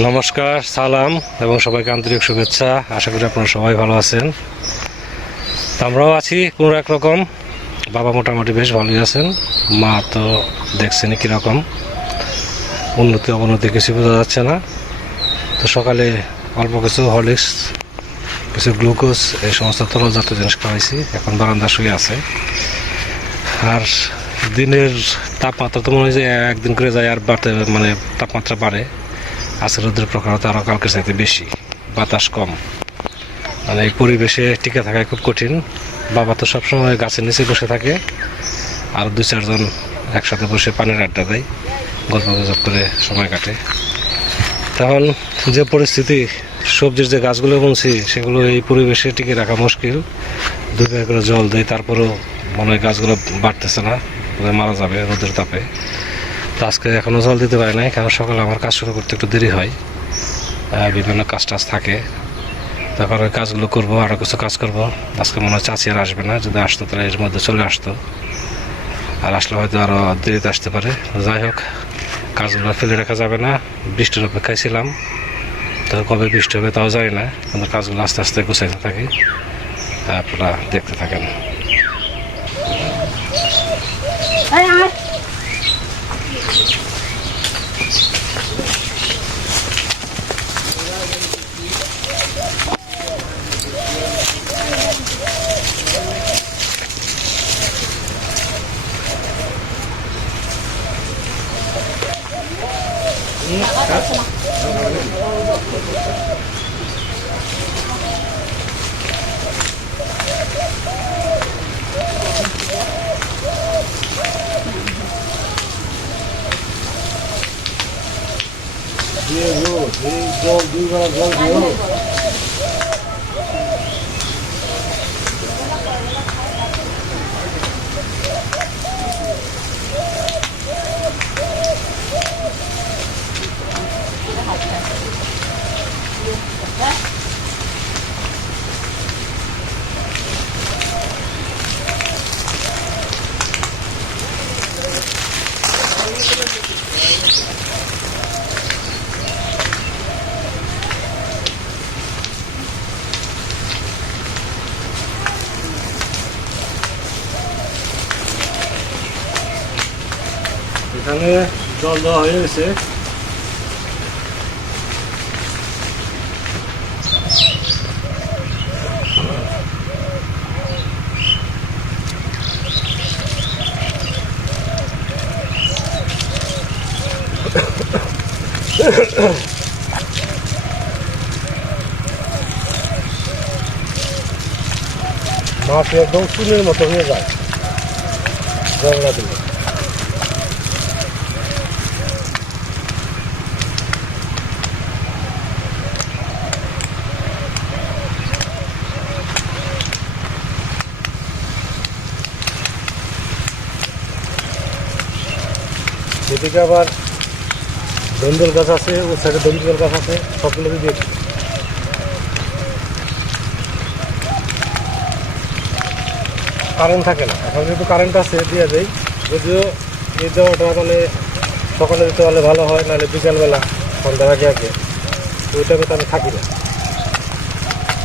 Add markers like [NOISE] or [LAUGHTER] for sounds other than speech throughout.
নমস্কার, সালাম এবং সবাইকে আন্তরিক শুভেচ্ছা। আশা করি আপনারা সবাই ভালো আছেন। আমরাও আছি কোনো এক রকম। বাবা মোটামুটি বেশ ভালোই আছেন। মা তো দেখছেন কীরকম। উন্নতি অবনতি কিছু বোঝা যাচ্ছে না। তো সকালে অল্প কিছু হরলিক্স, কিছু গ্লুকোজ, এই সমস্ত তরল জাতীয় জিনিস খাওয়াইছি। এখন বারান্দা শুয়ে আছে। আর দিনের তাপমাত্রা তো মনে হয় যে একদিন করে যায় আর বাড়তে মানে তাপমাত্রা বাড়ে। আজকে রোদের প্রখরতা আরও কালকের চাইতে বেশি, বাতাস কম। মানে এই পরিবেশে টিকে থাকা খুব কঠিন। বাবা তো সবসময় গাছের নিচে বসে থাকে, আর দু চারজন একসাথে বসে পানির আড্ডা দেয়, গল্প গুজব করে সময় কাটে। তখন যে পরিস্থিতি, সবজির যে গাছগুলো বুনছি, সেগুলো এই পরিবেশে টিকে রাখা মুশকিল। পায়ে করে জল দেয়, তারপরেও মনে হয় গাছগুলো বাড়তেছে না মারা যাবে রোদের তাপে। আজকে এখনও জল দিতে পারি নাই, কারণ সকালে আমার কাজ শুরু করতে একটু দেরি হয় বিভিন্ন কাজ টাজ থাকে। তারপর ওই কাজগুলো করব আরও কিছু কাজ করব। আজকে মনে হয় চাচি আর আসবে না, যদি আসতো তাহলে এর মধ্যে চলে আসতো। আর আসলে হয়তো আরও দেরিতে আসতে পারে। যাই হোক, কাজগুলো ফেলে রাখা যাবে না। বৃষ্টির অপেক্ষায় ছিলাম। তো কবে বৃষ্টি হবে তাও জানি না, কিন্তু কাজগুলো আস্তে আস্তে গুছাইতে থাকি। আপনারা দেখতে থাকেন। 나가서 막. এখানে জল দেওয়া হয়ে গেছে মাছ একদম চুনের মতো হয়ে যায় জল না দিলে এদিকে আবার দন্দল গাছ আছে, ও সাইডে দন্দল গাছ আছে, সবগুলো দিয়ে কারেন্ট থাকে না। এখন যেহেতু কারেন্ট আছে, দিয়ে দেই। যদিও এই দেওয়াটা মানে সকালে দিতে পারলে ভালো হয়, নাহলে বিকালবেলা, সন্ধ্যার আগে আগে। ওই তো আমি থাকি না।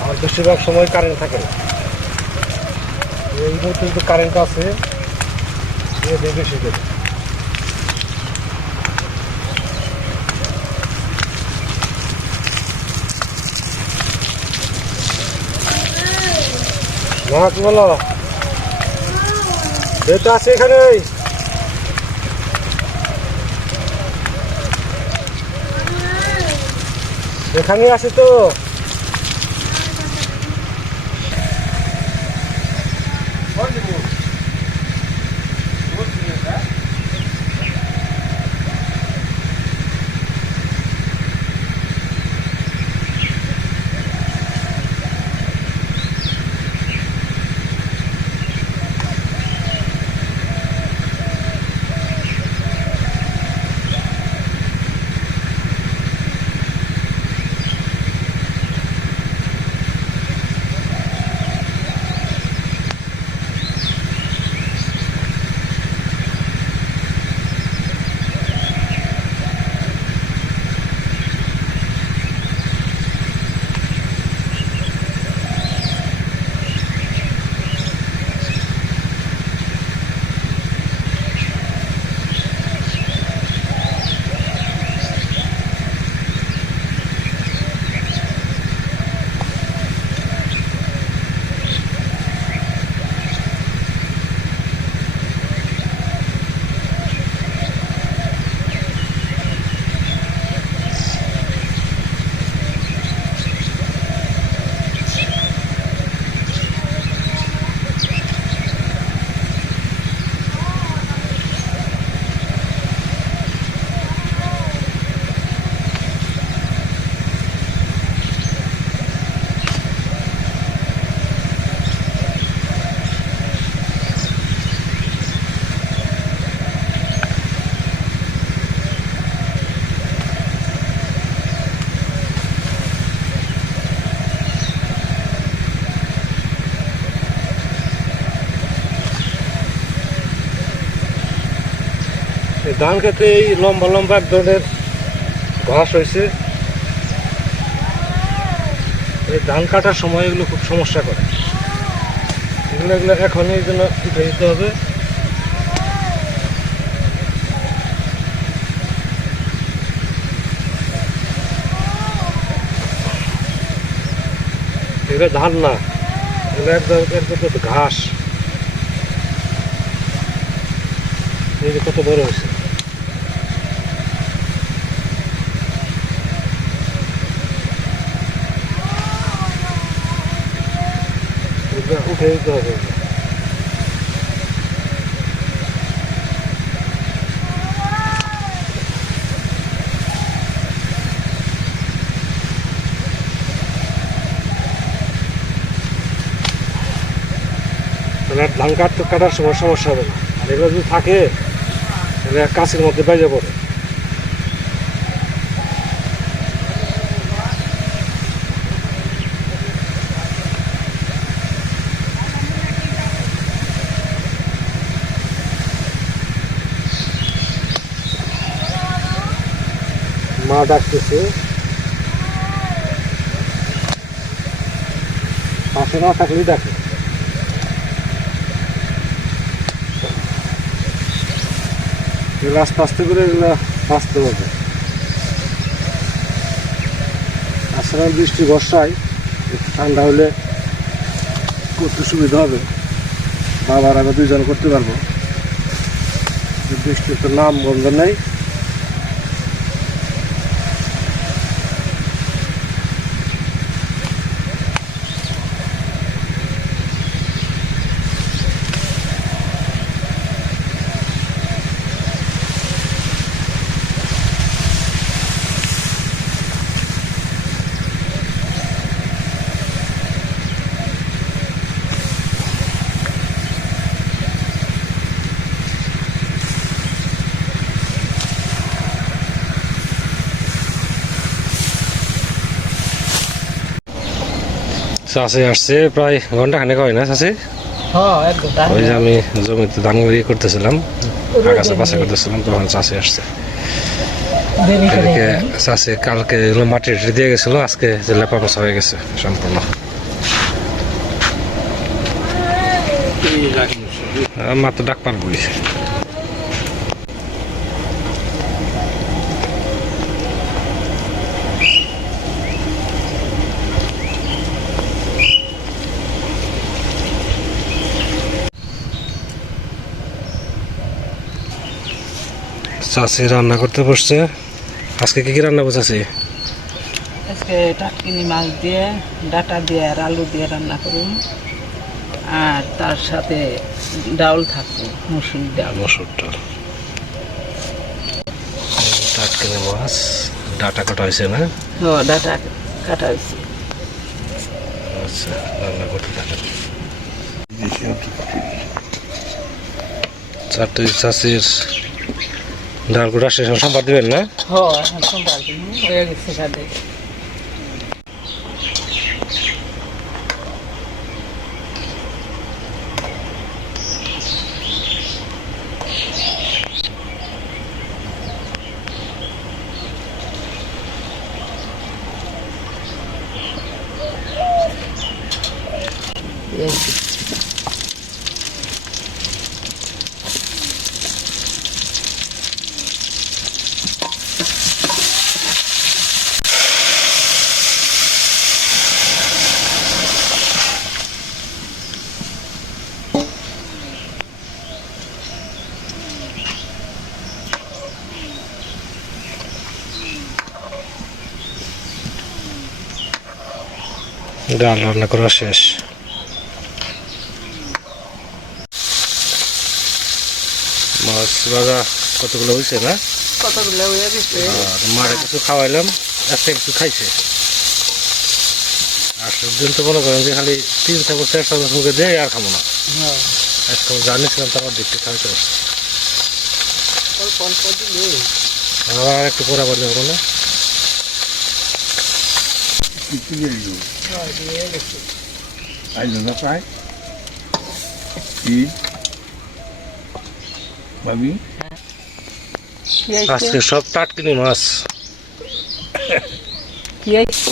আমার বেশিরভাগ সময় কারেন্ট থাকে না। এই মুহূর্তে কিন্তু কারেন্ট আছে, দিয়ে দেয় বেশি করে। মা কি বলো। এটা আছে এখানে। এখানে আছে তো। ধান খেতে এই লম্বা লম্বা এক ধরনের ঘাস হয়েছে। এই ধান কাটার সময় এগুলো খুব সমস্যা করে। এগুলো এগুলো এখন এই জন্য উঠে দিতে হবে। এগুলো ধান না, এগুলো একদম তো ঘাস। এই যে কত বড় হয়েছে। দিতে হবে। আর ধান কাটতে কাটার সময় সমস্যা হবে না। আর এগুলো যদি থাকে, তাহলে কাছের মধ্যে বেজে পড়ে মা ডাকতেছে পাশে না থাকলেই ডাকে আস্তে আস্তে করে এগুলো বাঁচতে হবে। আসলে বৃষ্টি বর্ষায় ঠান্ডা হলে করতে সুবিধা হবে? বাবার আমি দুজন করতে পারব। বৃষ্টির তো নাম বন্ধ নেই। চাষে আসছে প্রায় ঘণ্টা খানেক হয় না চাষে হ্যাঁ ওই যে আমি জমিতে ধান ইয়ে করতেছিলাম আগাছা পাশে করতেছিলাম তখন চাষে আসছে। এদিকে চাষে কালকে এগুলো মাটি দিয়ে গেছিল আজকে যে লেপা পোছা হয়ে গেছে সম্পূর্ণ। মাত্র ডাক পার বলি চাষি রান্না করতে বসছে। আজকে কি কি রান্না করছে আজকে টাটকিনি মাছ দিয়ে ডাটা দিয়ে আর আলু দিয়ে রান্না করুন আর তার সাথে ডাউল থাকবে মুসুর ডাল। মসুর ডাল। টাটকিনি মাছ ডাটা কাটা হয়েছে না? ও ডাটা কাটা হয়েছে। আচ্ছা রান্না করতে থাকেন। চারটে চাষির গোটা শেষ সম্পাদ দিবেন না? হ্যাঁ সোমবার ডাল রান্না করা শেষ মাছ ভাজা কতগুলো হয়েছে না কতগুলো হয়ে গেছে আর মারে কিছু খাওয়াইলাম একটা কিছু খাইছে আর দিন তো মনে করেন যে খালি তিন চামচ চার চামচ মুখে দেয় আর খাব না হ্যাঁ আজকে জানিয়েছিলাম তো আমার দেখতে পারছি দিলে আর একটু পরে আবার দেখব না হয় দিয়ে গেছে আইলো না প্রায় কি ভাবি কি আইছে? আজকে সব টাটকিনি মাছ কি আইছে?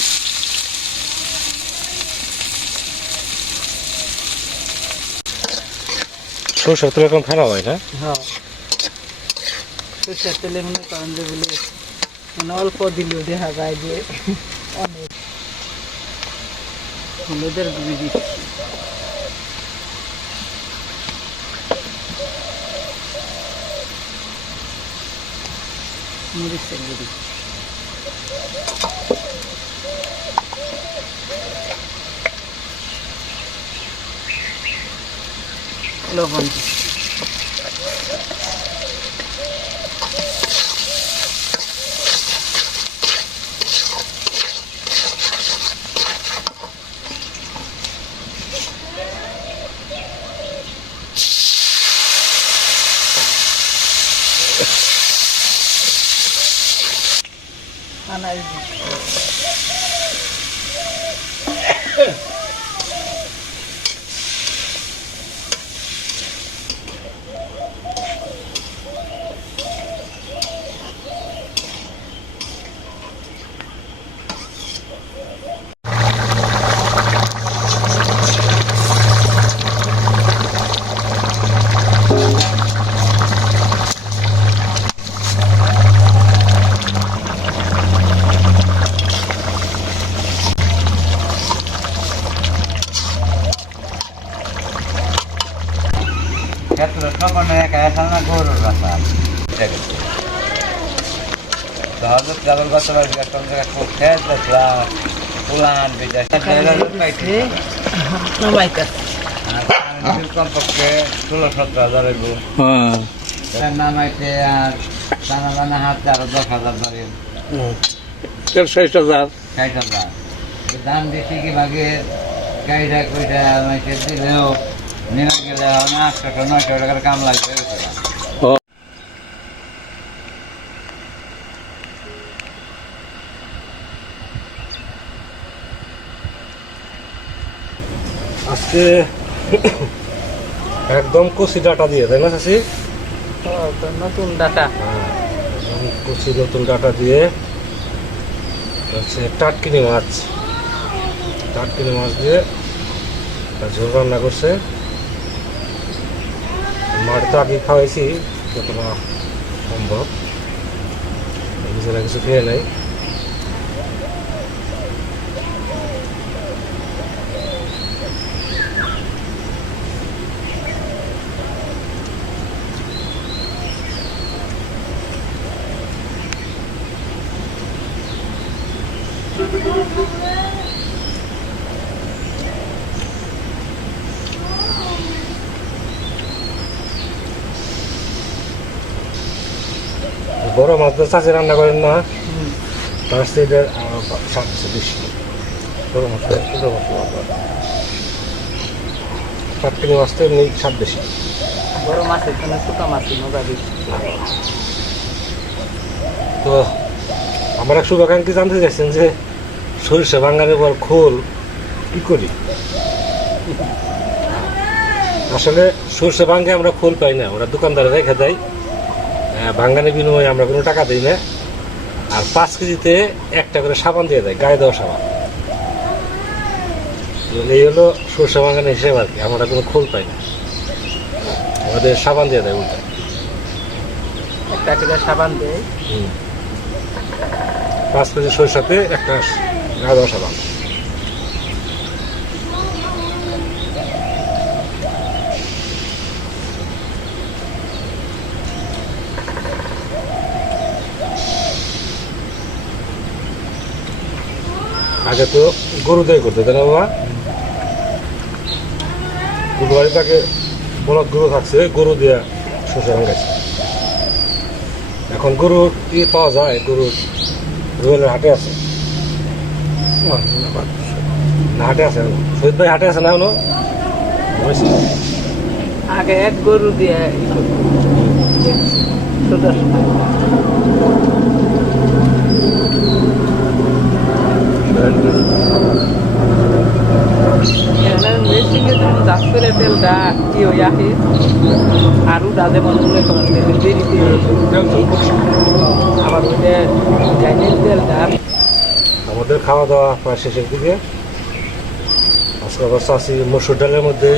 সরষের তো এরকম ফেলা হয় না তেলে মনে করেন যে বলে মানে অল্প দিলেও দেখা যায় যে হলুদের গুঁড়ি দিচ্ছি। মরিচের গুঁড়ি। লবণ দিচ্ছি। আনাজ দিচ্ছি ক্ষেত্র সকলে একা একা না গরুর রাস্তা চাদর করতে পারবি একটা জায়গায় খেয়ে দেখলাম পুলান বিদেশ কমপক্ষে ষোলো সতেরো হাজার হইব। নামাইতে আর টানা টানা হাত আরও দশ হাজার ধরে। ষাট হাজার। ষাট হাজার। দাম বেশি কি ভাগে গাড়িটা কইটা মাইকে দিলেও নিয়ে গেলে আটশো নয়শো টাকার কাম লাগবে। আজকে [COUGHS] একদম কচি ডাটা দিয়ে তাই না চাষি নতুন ডাটা। কচি নতুন ডাটা দিয়ে হচ্ছে টাটকিনি মাছ। টাটকিনি মাছ দিয়ে ঝোল রান্না করছে। মাঠ তো আগে খাওয়াইছি যতটা সম্ভব। নিজেরা কিছু খেয়ে নেই। বড় মাছ তো চাষি রান্না করেন না তার সাথে স্বাদ বেশি। বড় মাছ ছোটো মাছ টাটকিনি মাছ তো এমনি স্বাদ বেশি। বড় মাছের জন্য ছোট মাছের মজা বেশি। তো আমার এক শুভাকাঙ্ক্ষী জানতে চাইছেন যে সরিষা বাঙালির পর খোল কি করি? আসলে সরষে ভাঙ্গে আমরা খোল পাই না ওরা দোকানদারে রেখে দেয় ভাঙ্গানের বিনিময়ে আমরা কোনো টাকা দিই না। আর পাঁচ কেজিতে একটা করে সাবান দিয়ে দেয় গায়ে দেওয়া সাবান। এই হলো সরষে ভাঙ্গানের হিসেবে আর কি আমরা কোনো খোল পাই না। আমাদের সাবান দিয়ে দেয় উল্টা। একটা করে সাবান দেয়। পাঁচ কেজি সরিষাতে একটা দেওয়া সাবান আগে তো গরু দিয়ে করতে না বাবা? গরু বাড়ি তাকে বলদ গরু থাকছে, গরু দিয়ে শস্য গেছে। এখন গরুর ই পাওয়া যায় গরুর রুয়েলের হাটে আছে। হাটে আছে এখনও ভাই হাটে আছে না এখনও আগে এক গরু দিয়ে তেলটা কি হয়ে আহে আর ওটা যেমন মনে করেন দেরিতে আবার ওইটা তেলটা আমাদের খাওয়া দাওয়া প্রায় শেষের দিকে। আজকে আবার চাষি মসুর ডালের মধ্যে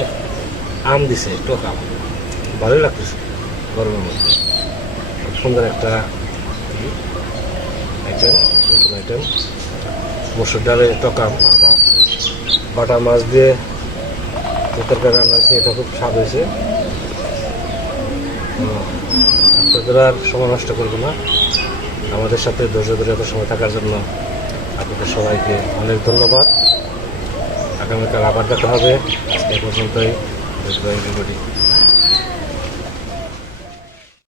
আম দিছে, টক ভালোই লাগতেছে, গরমের মধ্যে। সুন্দর একটা আইটেম নতুন আইটেম মসুর ডালে টক আবার বাটা মাছ দিয়ে যে তরকারি রান্না হয়েছে, এটা খুব স্বাদ হয়েছে। আপনাদের আর সময় নষ্ট করব না। আমাদের সাথে ধৈর্য ধরে এত সময় থাকার জন্য আপনাদের সবাইকে অনেক ধন্যবাদ। আগামীকাল আবার দেখা হবে। আজকে পর্যন্তই। এভরিবডি